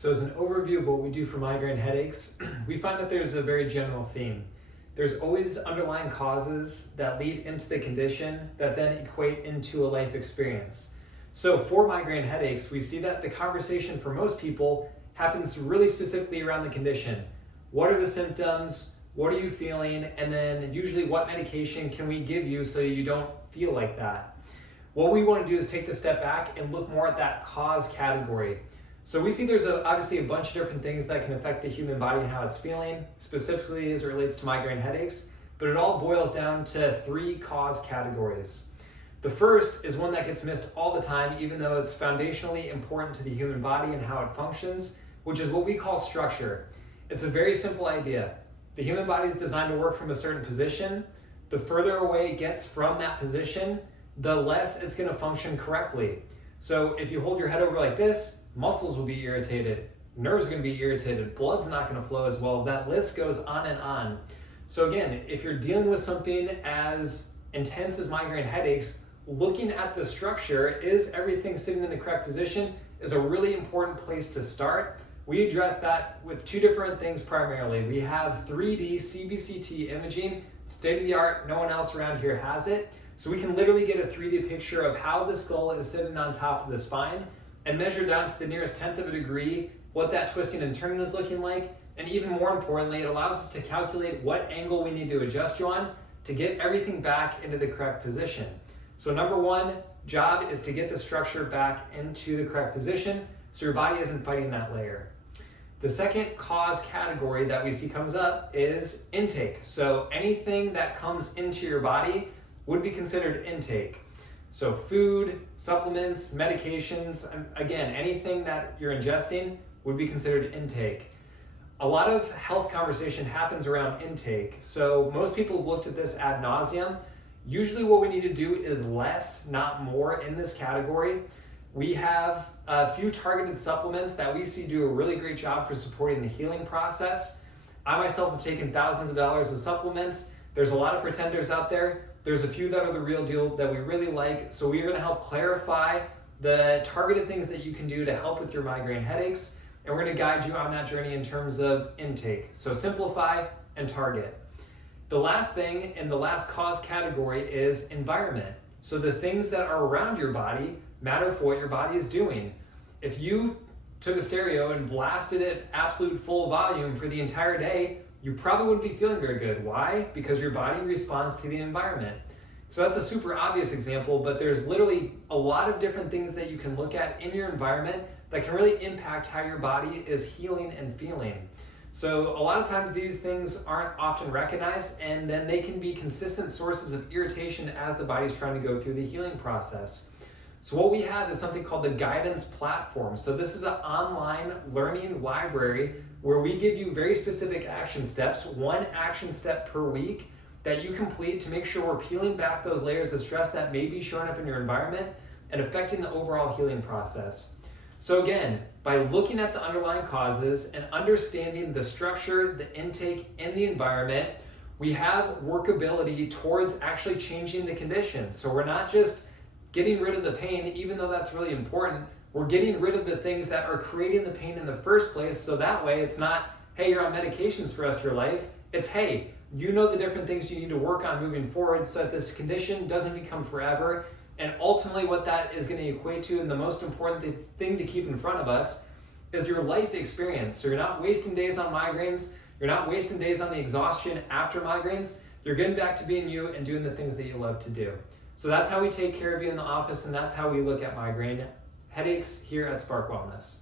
So as an overview of what we do for migraine headaches, we find that there's a very general theme. There's always underlying causes that lead into the condition that then equate into a life experience. So for migraine headaches, we see that the conversation for most people happens really specifically around the condition. What are the symptoms? What are you feeling? And then usually what medication can we give you so you don't feel like that? What we want to do is take the step back and look more at that cause category. So we see there's obviously a bunch of different things that can affect the human body and how it's feeling, specifically as it relates to migraine headaches, but it all boils down to three cause categories. The first is one that gets missed all the time, even though it's foundationally important to the human body and how it functions, which is what we call structure. It's a very simple idea. The human body is designed to work from a certain position. The further away it gets from that position, the less it's going to function correctly. So if you hold your head over like this, muscles will be irritated, nerves are going to be irritated, blood's not going to flow as well. That list goes on and on. So again, if you're dealing with something as intense as migraine headaches, looking at the structure, is everything sitting in the correct position, is a really important place to start. We address that with two different things primarily. We have 3D CBCT imaging, state of the art, no one else around here has it. So we can literally get a 3D picture of how the skull is sitting on top of the spine and measure down to the nearest tenth of a degree what that twisting and turning is looking like. And even more importantly, it allows us to calculate what angle we need to adjust you on to get everything back into the correct position. So number one job is to get the structure back into the correct position so your body isn't fighting that layer. The second cause category that we see comes up is intake. So anything that comes into your body would be considered intake. So food, supplements, medications, again, anything that you're ingesting would be considered intake. A lot of health conversation happens around intake. So most people have looked at this ad nauseum. Usually what we need to do is less, not more in this category. We have a few targeted supplements that we see do a really great job for supporting the healing process. I myself have taken thousands of dollars of supplements. There's a lot of pretenders out there. There's a few that are the real deal that we really like. So we're going to help clarify the targeted things that you can do to help with your migraine headaches. And we're going to guide you on that journey in terms of intake. So simplify and target. The last thing in the last cause category is environment. So the things that are around your body matter for what your body is doing. If you took a stereo and blasted it absolute full volume for the entire day, you probably wouldn't be feeling very good. Why? Because your body responds to the environment. So that's a super obvious example, but there's literally a lot of different things that you can look at in your environment that can really impact how your body is healing and feeling. So a lot of times these things aren't often recognized, and then they can be consistent sources of irritation as the body's trying to go through the healing process. So what we have is something called the guidance platform. So this is an online learning library where we give you very specific action steps, one action step per week that you complete to make sure we're peeling back those layers of stress that may be showing up in your environment and affecting the overall healing process. So again, by looking at the underlying causes and understanding the structure, the intake, and the environment, we have workability towards actually changing the condition. So we're not just getting rid of the pain, even though that's really important. We're getting rid of the things that are creating the pain in the first place, so that way it's not, hey, you're on medications for the rest of your life. It's, hey, you know the different things you need to work on moving forward so that this condition doesn't become forever. And ultimately what that is going to equate to, and the most important thing to keep in front of us, is your life experience. So you're not wasting days on migraines, you're not wasting days on the exhaustion after migraines, you're getting back to being you and doing the things that you love to do. So that's how we take care of you in the office, and that's how we look at migraine headaches here at Spark Wellness.